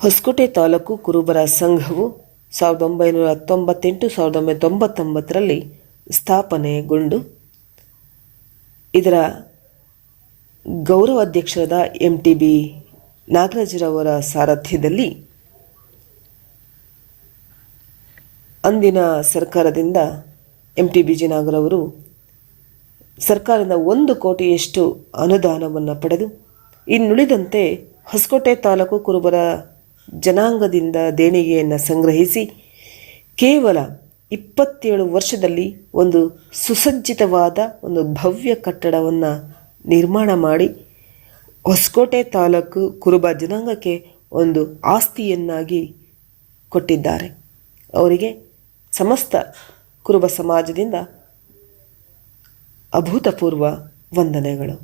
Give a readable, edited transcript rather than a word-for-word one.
ಹೊಸಕೋಟೆ ತಾಲೂಕು ಕುರುಬರ ಸಂಘವು 1998-1999ರಲ್ಲಿ ಸ್ಥಾಪನೆಗೊಂಡು ಇದರ ಗೌರವ ಅಧ್ಯಕ್ಷರಾದ MTB ನಾಗರಾಜರವರ ಸಾರಥ್ಯದಲ್ಲಿ ಅಂದಿನ ಸರ್ಕಾರದಿಂದ MTB ನಾಗರವರು ಸರ್ಕಾರದಿಂದ 1 ಕೋಟಿಯಷ್ಟು ಅನುದಾನವನ್ನು ಪಡೆದು ಇನ್ನುಳಿದಂತೆ ಹೊಸಕೋಟೆ ತಾಲೂಕು ಕುರುಬರ ಜನಾಂಗದಿಂದ ದೇಣಿಗೆಯನ್ನು ಸಂಗ್ರಹಿಸಿ ಕೇವಲ 27 ವರ್ಷದಲ್ಲಿ ಒಂದು ಸುಸಜ್ಜಿತವಾದ ಒಂದು ಭವ್ಯ ಕಟ್ಟಡವನ್ನು ನಿರ್ಮಾಣ ಮಾಡಿ ಹೊಸಕೋಟೆ ತಾಲೂಕು ಕುರುಬ ಜನಾಂಗಕ್ಕೆ ಒಂದು ಆಸ್ತಿಯನ್ನಾಗಿ ಕೊಟ್ಟಿದ್ದಾರೆ. ಅವರಿಗೆ ಸಮಸ್ತ ಕುರುಬ ಸಮಾಜದಿಂದ ಅಭೂತಪೂರ್ವ ವಂದನೆಗಳು.